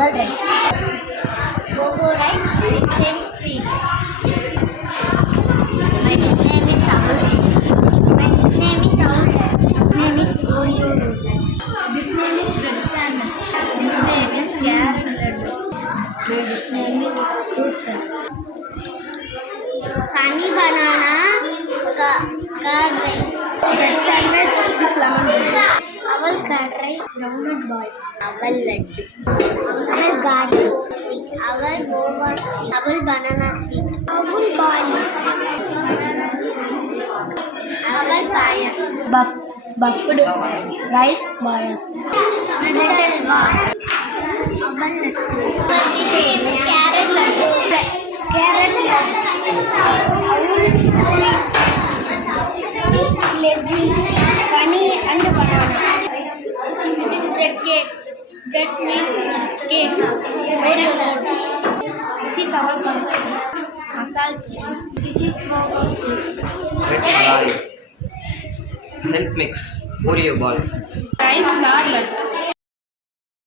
our rice. Bogo rice, same sweet. My nickname is Saul. My nickname is Saul. This name is Oreo Root. This name is bread sandwich. This name is carrot laddu. This name is fruit salad. Honey banana, curd rice. Bread sandwich is lemon juice. Our curd rice, groundnut balls. Our laddu. Our garlic sweet. Our boba sweet. Our banana sweet. Our balls. Our payas. Buffed rice bias. Little balls. Our laddu. Our name is carrot laddu. Carrot laddu. Lazy, funny and banana. This is bread cake. Bread milk cake. Oreo load. This is our pumpkin. Masala cream. This is cocoa sweet. Bread malai. Milk mix. Oreo ball. Rice flour laddu.